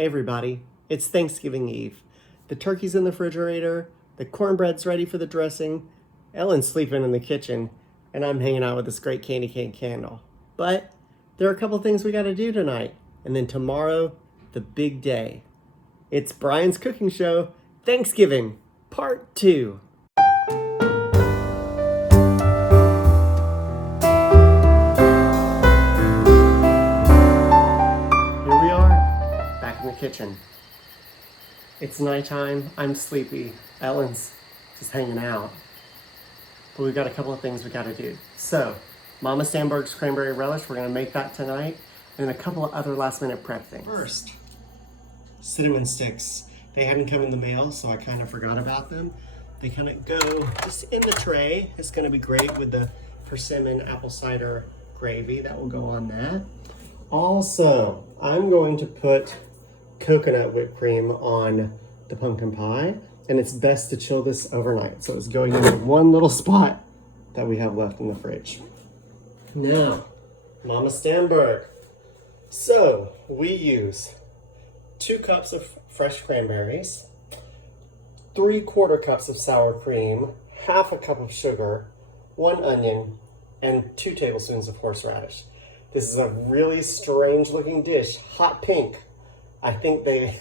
Hey everybody, it's Thanksgiving Eve. The turkey's in the refrigerator, the cornbread's ready for the dressing, Ellen's sleeping in the kitchen, and I'm hanging out with this great candy cane candle. But there are a couple things we gotta do tonight, and then tomorrow, the big day. It's Brian's Cooking Show, Thanksgiving, Part 2. Kitchen. It's nighttime, I'm sleepy, Ellen's just hanging out. But we've got a couple of things we gotta do. So, Mama Sandberg's Cranberry Relish, we're gonna make that tonight, and a couple of other last minute prep things. First, cinnamon sticks. They hadn't come in the mail, so I kind of forgot about them. They kind of go just in the tray. It's gonna be great with the persimmon apple cider gravy. That will go on that. Also, I'm going to put coconut whipped cream on the pumpkin pie, and it's best to chill this overnight. So it's going in one little spot that we have left in the fridge. Now, Mama Sandberg. So we use 2 cups of fresh cranberries, 3/4 cups of sour cream, 1/2 cup of sugar, 1 onion, and 2 tablespoons of horseradish. This is a really strange looking dish, hot pink. I think they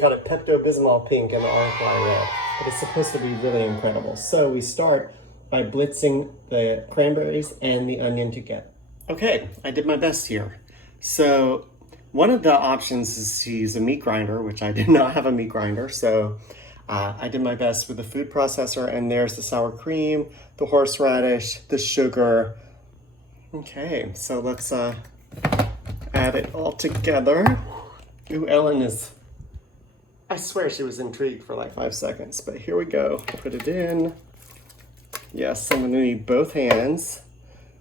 call it Pepto-Bismol pink and the Arclight red, but it's supposed to be really incredible. So we start by blitzing the cranberries and the onion together. Okay, I did my best here. So one of the options is to use a meat grinder, which I did not have a meat grinder. So I did my best with the food processor, and there's the sour cream, the horseradish, the sugar. Okay, so let's add it all together. Ooh, Ellen is, I swear she was intrigued for like 5 seconds, but here we go. Put it in. Yes, I'm gonna need both hands.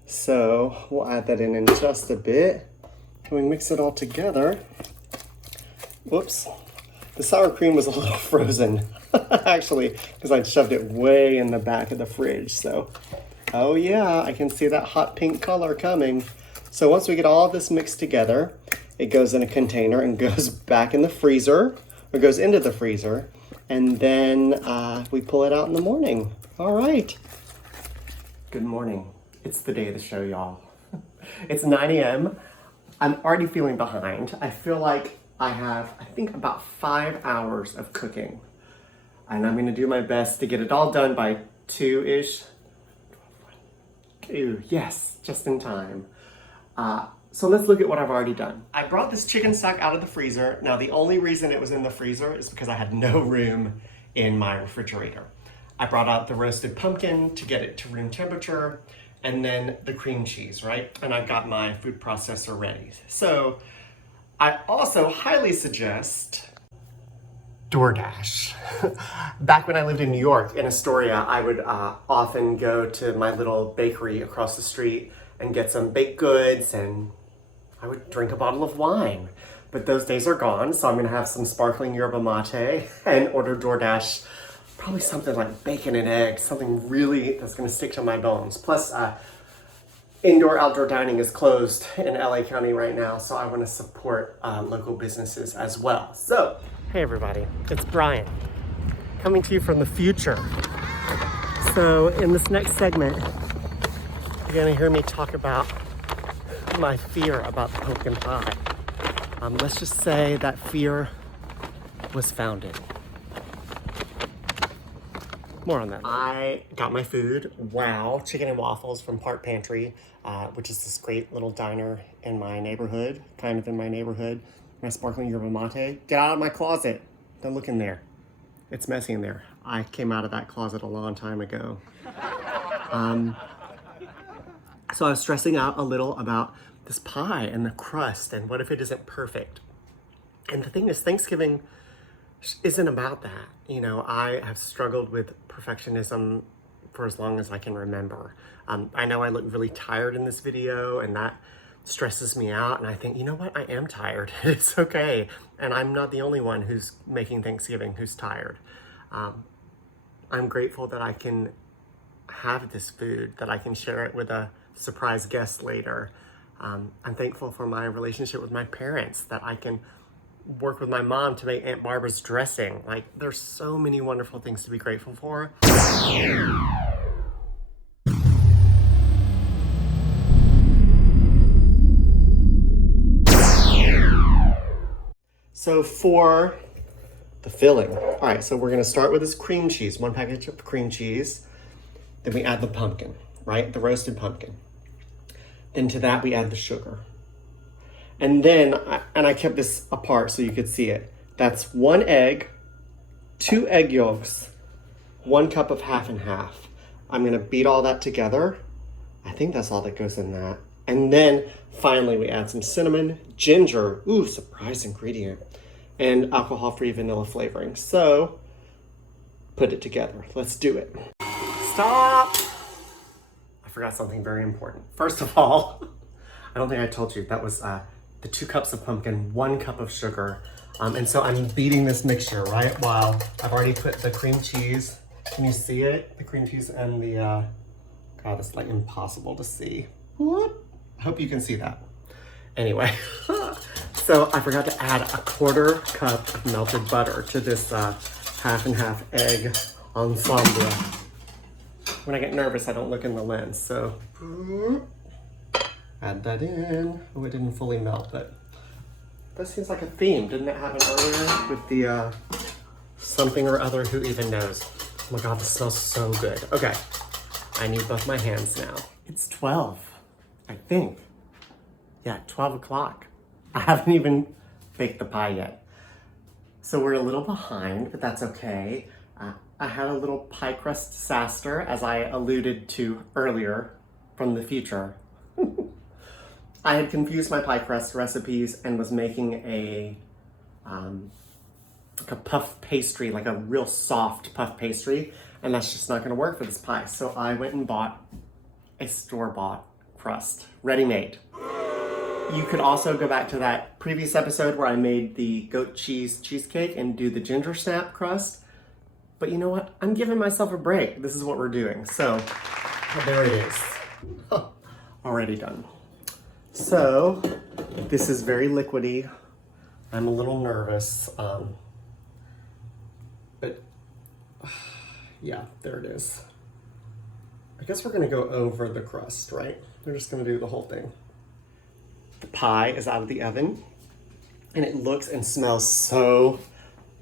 So we'll add that in just a bit. Can we mix it all together? Whoops, the sour cream was a little frozen, actually, because I'd shoved it way in the back of the fridge. So, oh yeah, I can see that hot pink color coming. So once we get all of this mixed together, it goes in a container and goes back in the freezer, or goes into the freezer, and then we pull it out in the morning. All right. Good morning. It's the day of the show, y'all. It's 9 a.m. I'm already feeling behind. I feel like I have, I think, about 5 hours of cooking, and I'm gonna do my best to get it all done by 2-ish. Ooh, yes, just in time. So let's look at what I've already done. I brought this chicken stock out of the freezer. Now, the only reason it was in the freezer is because I had no room in my refrigerator. I brought out the roasted pumpkin to get it to room temperature, and then the cream cheese, right? And I've got my food processor ready. So I also highly suggest DoorDash. Back when I lived in New York, in Astoria, I would often go to my little bakery across the street and get some baked goods, and I would drink a bottle of wine. But those days are gone, so I'm gonna have some sparkling yerba mate and order DoorDash, probably something like bacon and eggs, something really that's gonna stick to my bones. Plus, indoor-outdoor dining is closed in LA County right now, so I wanna support local businesses as well. So, hey everybody, it's Brian, coming to you from the future. So in this next segment, you're gonna hear me talk about my fear about the pumpkin pie. Let's just say that fear was founded. More on that. I got my food. Wow, chicken and waffles from Park Pantry, which is this great little diner in my neighborhood, kind of in my neighborhood. My sparkling yerba mate. Get out of my closet. Don't look in there. It's messy in there. I came out of that closet a long time ago. So I was stressing out a little about this pie and the crust, and what if it isn't perfect? And the thing is, Thanksgiving isn't about that. You know, I have struggled with perfectionism for as long as I can remember. I know I look really tired in this video, and that stresses me out, and I think, you know what, I am tired. It's okay, and I'm not the only one who's making Thanksgiving who's tired. I'm grateful that I can have this food, that I can share it with a surprise guest later. I'm thankful for my relationship with my parents, that I can work with my mom to make Aunt Barbara's dressing. Like, there's so many wonderful things to be grateful for. So for the filling, all right, so we're gonna start with this cream cheese, 1 package of cream cheese. Then we add the pumpkin, right? The roasted pumpkin. Then to that we add the sugar. And then, I kept this apart so you could see it. That's 1 egg, 2 egg yolks, 1 cup of half and half. I'm gonna beat all that together. I think that's all that goes in that. And then finally we add some cinnamon, ginger, ooh, surprise ingredient, and alcohol-free vanilla flavoring. So put it together. Let's do it. Stop! I forgot something very important. First of all, I don't think I told you, that was the 2 cups of pumpkin, 1 cup of sugar. And so I'm beating this mixture, right? While I've already put the cream cheese. Can you see it? The cream cheese and the, God, it's like impossible to see. What? I hope you can see that. Anyway, so I forgot to add a 1/4 cup of melted butter to this half and half egg ensemble. When I get nervous, I don't look in the lens, so add that in. Oh, it didn't fully melt, but that seems like a theme. Didn't it happen earlier with the something or other? Who even knows? Oh my God, this smells so good. Okay, I need both my hands now. It's 12, I think. Yeah, 12 o'clock. I haven't even baked the pie yet. So we're a little behind, but that's okay. I had a little pie crust disaster, as I alluded to earlier from the future. I had confused my pie crust recipes and was making a like a puff pastry, like a real soft puff pastry, and that's just not gonna work for this pie. So I went and bought a store-bought crust, ready-made. You could also go back to that previous episode where I made the goat cheese cheesecake and do the ginger snap crust. But you know what? I'm giving myself a break. This is what we're doing. So there it is. Already done. So this is very liquidy. I'm a little nervous. But yeah, there it is. I guess we're gonna go over the crust, right? We're just gonna do the whole thing. The pie is out of the oven and it looks and smells so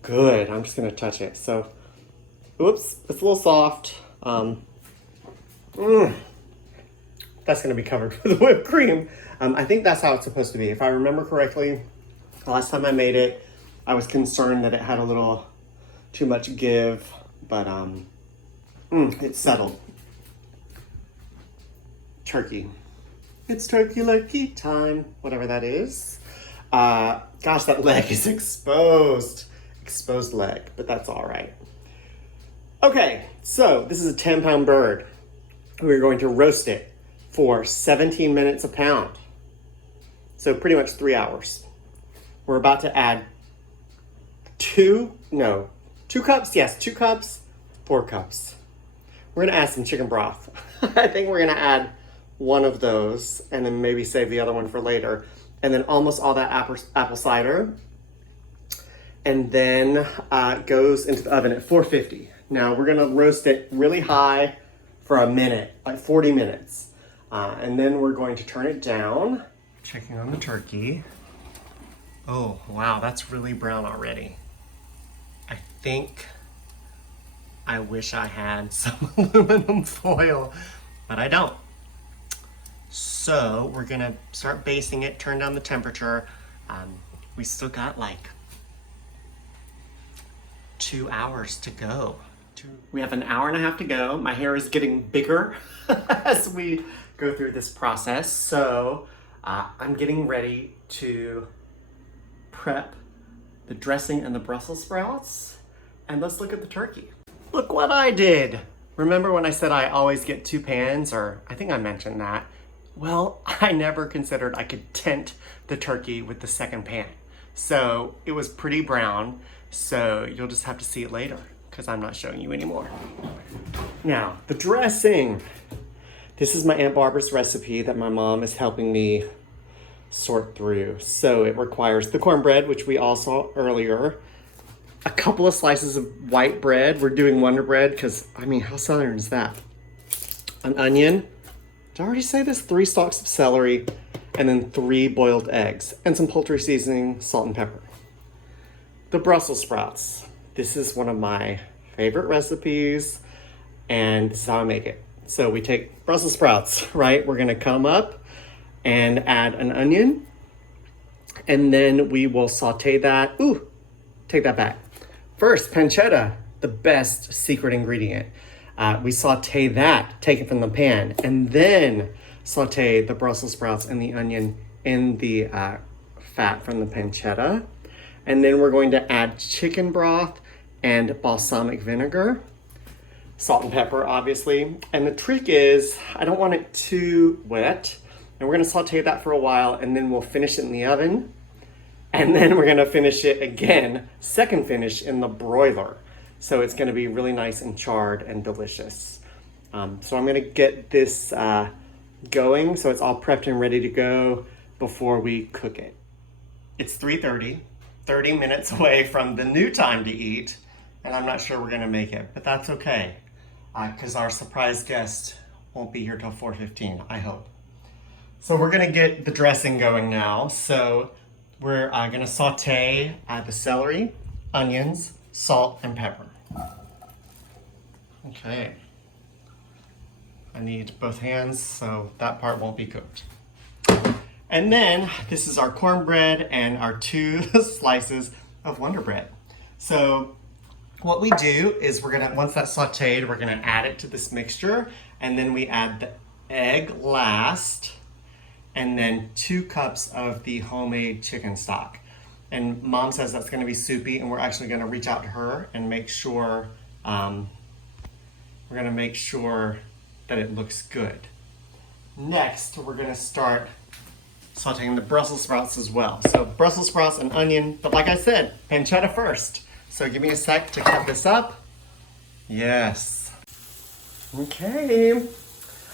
good. I'm just gonna touch it. So, oops, it's a little soft. That's gonna be covered with whipped cream. I think that's how it's supposed to be. If I remember correctly, the last time I made it, I was concerned that it had a little too much give, but it settled. Turkey. It's turkey lucky time, whatever that is. Gosh, that leg is exposed. Exposed leg, but that's all right. Okay, so this is a 10-pound bird. We're going to roast it for 17 minutes a pound. So pretty much 3 hours. We're about to add 2 cups, yes, 2 cups, 4 cups. We're gonna add some chicken broth. I think we're gonna add 1 of those and then maybe save the other one for later. And then almost all that apple cider. And then goes into the oven at 450. Now we're gonna roast it really high for a minute, like 40 minutes. And then we're going to turn it down. Checking on the turkey. Oh, wow, that's really brown already. I think I wish I had some aluminum foil, but I don't. So we're gonna start basting it, turn down the temperature. We still got like 2 hours to go. We have an hour and a half to go. My hair is getting bigger as we go through this process. So I'm getting ready to prep the dressing and the Brussels sprouts. And let's look at the turkey. Look what I did. Remember when I said I always get 2 pans, or I think I mentioned that. Well, I never considered I could tint the turkey with the second pan. So it was pretty brown, so you'll just have to see it later because I'm not showing you anymore. Now, the dressing. This is my Aunt Barbara's recipe that my mom is helping me sort through. So it requires the cornbread, which we all saw earlier, a couple of slices of white bread. We're doing Wonder Bread because, I mean, how southern is that? An onion. Did I already say this? 3 stalks of celery, and then 3 boiled eggs, and some poultry seasoning, salt and pepper. The Brussels sprouts. This is one of my favorite recipes, and this is how I make it. So we take Brussels sprouts, right? We're gonna come up and add an onion, and then we will saute that. Ooh, take that back. First, pancetta, the best secret ingredient. We saute that, take it from the pan, and then saute the Brussels sprouts and the onion in the fat from the pancetta. And then we're going to add chicken broth and balsamic vinegar, salt and pepper, obviously. And the trick is, I don't want it too wet. And we're gonna saute that for a while, and then we'll finish it in the oven. And then we're gonna finish it again, second finish in the broiler. So it's gonna be really nice and charred and delicious. So I'm gonna get this going so it's all prepped and ready to go before we cook it. It's 3:30, 30 minutes away from the new time to eat, and I'm not sure we're gonna make it, but that's okay, because our surprise guest won't be here till 4:15, I hope. So we're gonna get the dressing going now. So we're gonna saute the celery, onions, salt, and pepper. Okay. I need both hands, so that part won't be cooked. And then this is our cornbread and our 2 slices of Wonder Bread. So what we do is once that's sauteed, we're gonna add it to this mixture, and then we add the egg last, and then 2 cups of the homemade chicken stock. And Mom says that's gonna be soupy, and we're actually gonna reach out to her and make sure, that it looks good. Next, we're gonna start sauteing the Brussels sprouts as well. So Brussels sprouts and onion, but like I said, pancetta first. So give me a sec to cut this up. Yes. Okay.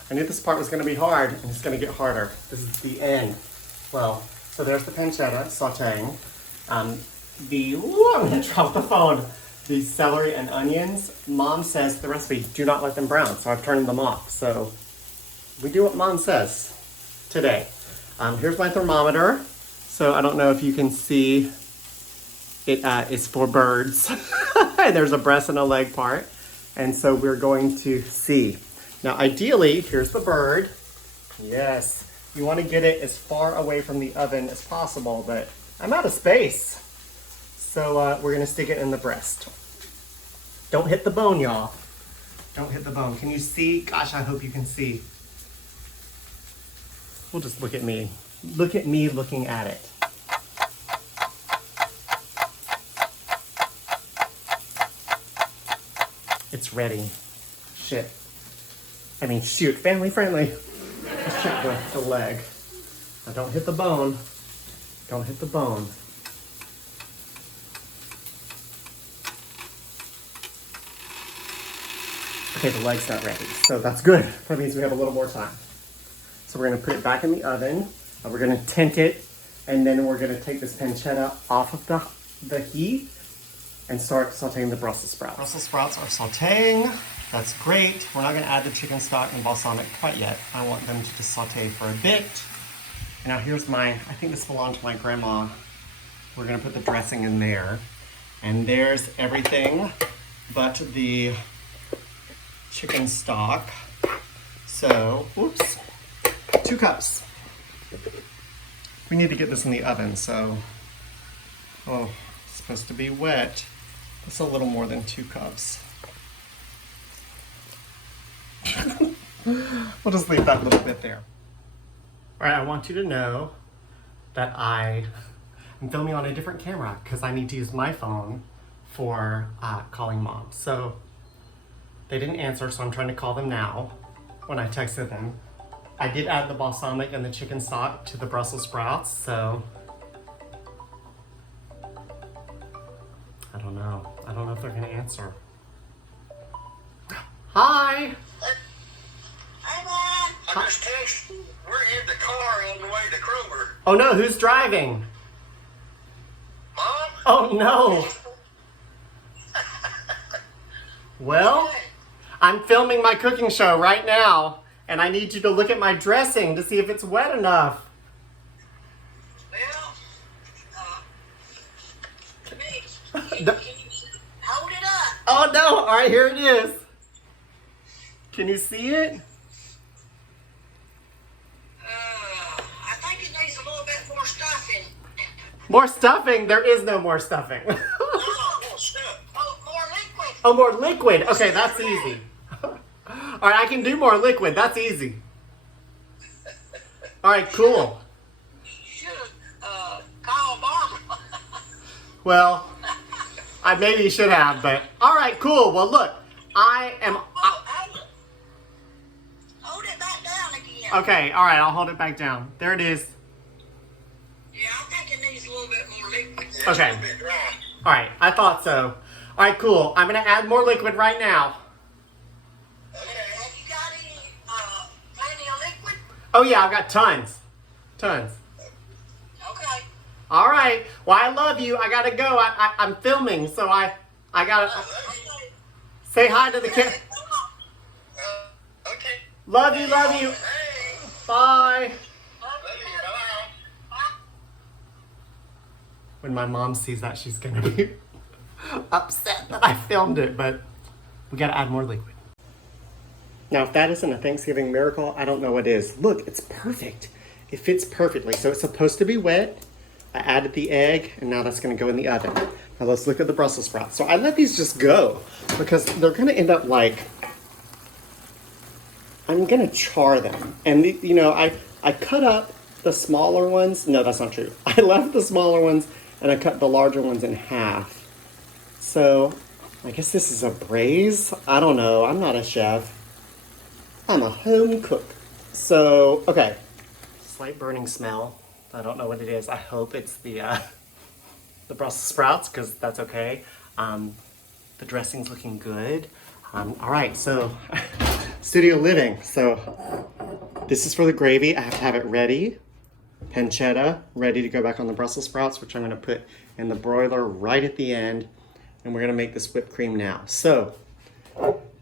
I knew this part was gonna be hard, and it's gonna get harder. This is the end. Well, so there's the pancetta sauteing. I'm gonna drop the phone. The celery and onions, Mom says the recipe, do not let them brown, so I've turned them off. So we do what Mom says today. Here's my thermometer. So I don't know if you can see, it is for birds. There's a breast and a leg part. And so we're going to see. Now ideally, here's the bird. Yes, you want to get it as far away from the oven as possible, but I'm out of space. So we're gonna stick it in the breast. Don't hit the bone, y'all. Don't hit the bone. Can you see? Gosh, I hope you can see. We'll just look at me. Look at me looking at it. It's ready. Shit. I mean, shoot, family friendly. Let's check the leg. Now don't hit the bone. Don't hit the bone. Okay, the leg's not ready, so that's good. That means we have a little more time. So we're gonna put it back in the oven. We're gonna tint it, and then we're gonna take this pancetta off of the heat and start sauteing the Brussels sprouts. Brussels sprouts are sauteing. That's great. We're not gonna add the chicken stock and balsamic quite yet. I want them to just saute for a bit. Now here's I think this belonged to my grandma. We're gonna put the dressing in there. And there's everything but the chicken stock. So, oops, 2 cups. We need to get this in the oven, so, oh, it's supposed to be wet. It's a little more than 2 cups. We'll just leave that little bit there. All right, I want you to know that I'm filming on a different camera because I need to use my phone for calling Mom. So they didn't answer, so I'm trying to call them now when I texted them. I did add the balsamic and the chicken stock to the Brussels sprouts, so I don't know. I don't know if they're gonna answer. Hi! Hi, Mom! I just texted. We're in the car on the way to Kroger. Oh no, who's driving? Mom? Oh no. Well, I'm filming my cooking show right now, and I need you to look at my dressing to see if it's wet enough. Well, can you hold it up? Oh no, all right, here it is. Can you see it? I think it needs a little bit more stuffing. More stuffing? There is no more stuffing. More stuff. Oh, more liquid. Oh, more liquid. Okay, that's easy. All right, I can do more liquid. That's easy. All right, cool. You should have called Mom. Well, I maybe should have, but all right, cool. Well, look, I am. Hold it back down again. Okay, all right, I'll hold it back down. There it is. Yeah, I think it needs a little bit more liquid. Okay. It's a little bit dry. All right, I thought so. All right, cool. I'm gonna add more liquid right now. Okay. Have you got any plenty of liquid? Oh yeah, I've got tons, tons. Okay. All right. Well, I love you. I gotta go. I'm filming, so I gotta say hi to the kid. Okay. Love you. Love you. Hey. Bye. Love you. Bye. When my mom sees that, she's gonna be upset that I filmed it, but we gotta add more liquid. Now, if that isn't a Thanksgiving miracle, I don't know what is. Look, it's perfect. It fits perfectly. So it's supposed to be wet. I added the egg, and now that's gonna go in the oven. Now let's look at the Brussels sprouts. So I let these just go because they're gonna end up like, I'm gonna char them. And you know, I cut up the smaller ones. No, that's not true. I left the smaller ones and I cut the larger ones in half. So I guess this is a braise. I don't know. I'm not a chef. I'm a home cook. So, okay. Slight burning smell. I don't know what it is. I hope it's the Brussels sprouts, because that's okay. The dressing's looking good. All right, so studio living. So this is for the gravy. I have to have it ready. Pancetta ready to go back on the Brussels sprouts, which I'm going to put in the broiler right at the end. And we're going to make this whipped cream now. So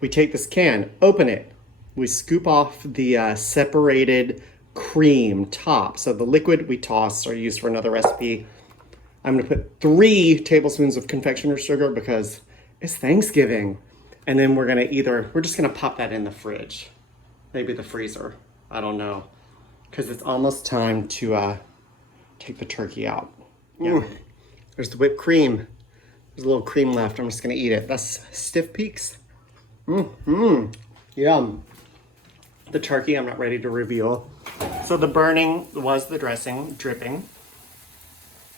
we take this can, open it. We scoop off the separated cream top. So the liquid we toss or use for another recipe. I'm going to put 3 tablespoons of confectioner's sugar because it's Thanksgiving. And then we're just going to pop that in the fridge. Maybe the freezer. I don't know. Because it's almost time to take the turkey out. Yeah. There's the whipped cream. There's a little cream left. I'm just going to eat it. That's Stiff Peaks. Yum. The turkey, I'm not ready to reveal. So the burning was the dressing, dripping.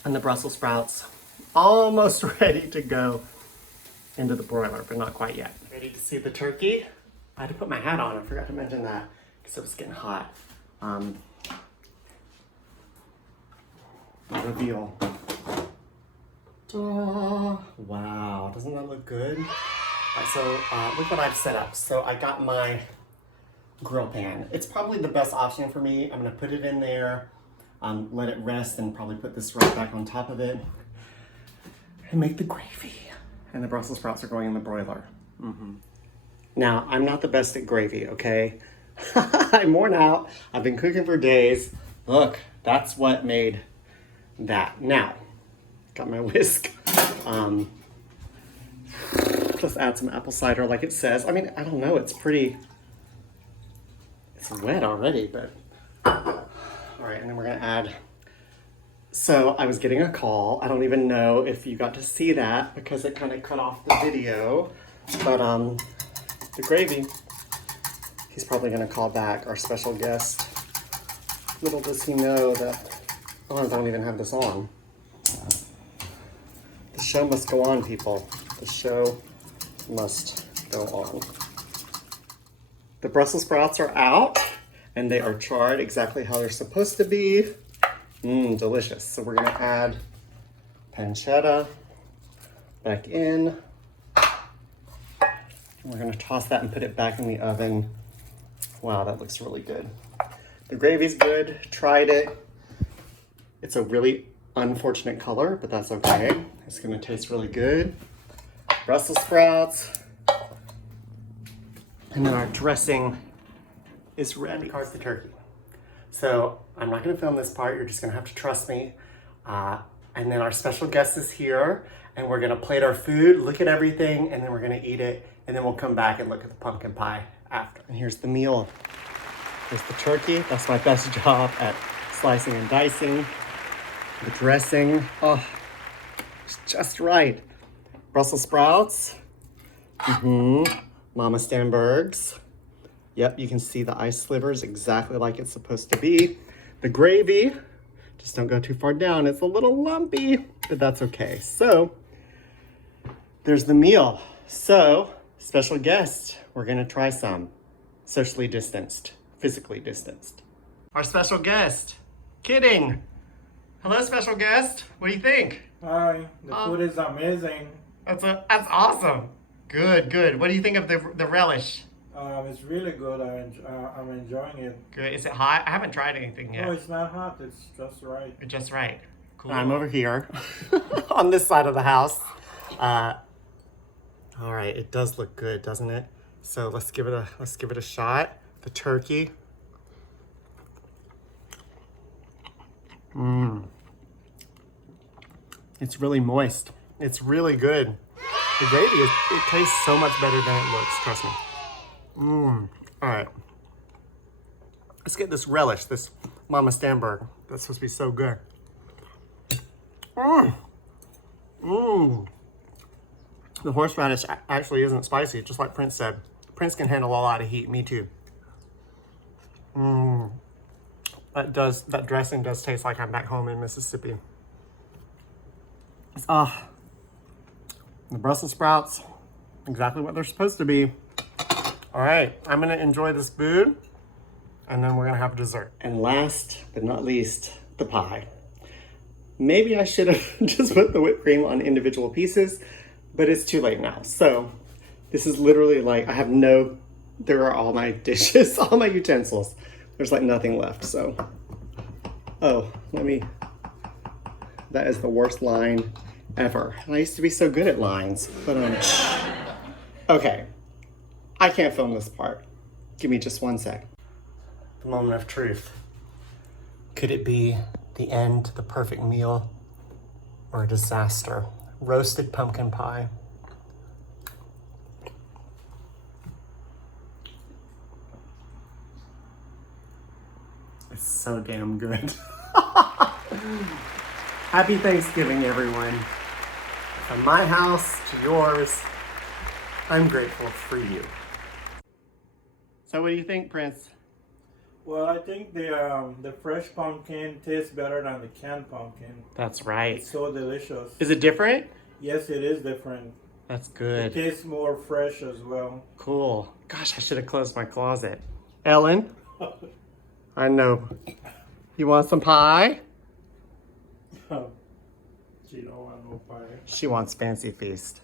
And the Brussels sprouts, almost ready to go into the broiler, but not quite yet. Ready to see the turkey? I had to put my hat on. I forgot to mention that because it was getting hot. The reveal. Wow, doesn't that look good? So look what I've set up. So I got my grill pan. It's probably the best option for me. I'm gonna put it in there, let it rest, and probably put this right back on top of it and make the gravy. And the Brussels sprouts are going in the broiler. Now, I'm not the best at gravy, okay? I'm worn out. I've been cooking for days. Look, that's what made that. Now, got my whisk. Let's add some apple cider like it says. I mean, I don't know, it's wet already, but. All right, and then we're gonna add. So I was getting a call. I don't even know if you got to see that because it kind of cut off the video, but the gravy, he's probably gonna call back, our special guest. Little does he know that, oh, I don't even have this on. The show must go on, people. The show must go on. The Brussels sprouts are out and they are charred exactly how they're supposed to be. Delicious. So we're gonna add pancetta back in. We're gonna toss that and put it back in the oven. Wow, that looks really good. The gravy's good, tried it. It's a really unfortunate color, but that's okay. It's gonna taste really good. Brussels sprouts. And then our dressing is ready. Carve the turkey. So I'm not gonna film this part, you're just gonna have to trust me. And then our special guest is here, and we're gonna plate our food, look at everything, and then we're gonna eat it, and then we'll come back and look at the pumpkin pie after. And here's the meal. Here's the turkey. That's my best job at slicing and dicing. The dressing, oh, it's just right. Brussels sprouts. Mama Stanbergs. Yep, you can see the ice slivers exactly like it's supposed to be. The gravy, just don't go too far down. It's a little lumpy, but that's okay. So, there's the meal. So, special guest, we're gonna try some. Socially distanced, physically distanced. Our special guest, Kidding. Hello, special guest. What do you think? Hi, the food is amazing. That's awesome. Good, good. What do you think of the relish? It's really good. I'm enjoying it. Good. Is it hot? I haven't tried anything yet. No, it's not hot. It's just right. Just right. Cool. I'm over here on this side of the house. All right, it does look good, doesn't it? So let's give it a shot. The turkey. It's really moist. It's really good. The gravy it tastes so much better than it looks. Trust me. All right. Let's get this relish, this Mama Stanberg. That's supposed to be so good. The horseradish actually isn't spicy, just like Prince said. Prince can handle a lot of heat. Me too. That dressing does taste like I'm back home in Mississippi. The Brussels sprouts, exactly what they're supposed to be. All right, I'm gonna enjoy this food, and then we're gonna have dessert. And last but not least, the pie. Maybe I should have just put the whipped cream on individual pieces, but it's too late now. So this is literally like, there are all my dishes, all my utensils. There's like nothing left, so. That is the worst line ever. And I used to be so good at lines, but okay. I can't film this part. Give me just 1 sec. The moment of truth. Could it be the end to the perfect meal or a disaster? Roasted pumpkin pie. It's so damn good. Happy Thanksgiving, everyone. From my house to yours, I'm grateful for you. So what do you think, Prince? Well, I think the fresh pumpkin tastes better than the canned pumpkin. That's right. It's so delicious. Is it different? Yes, it is different. That's good. It tastes more fresh as well. Cool. Gosh, I should have closed my closet. Ellen? I know. You want some pie? She don't want no pie. She wants Fancy Feast.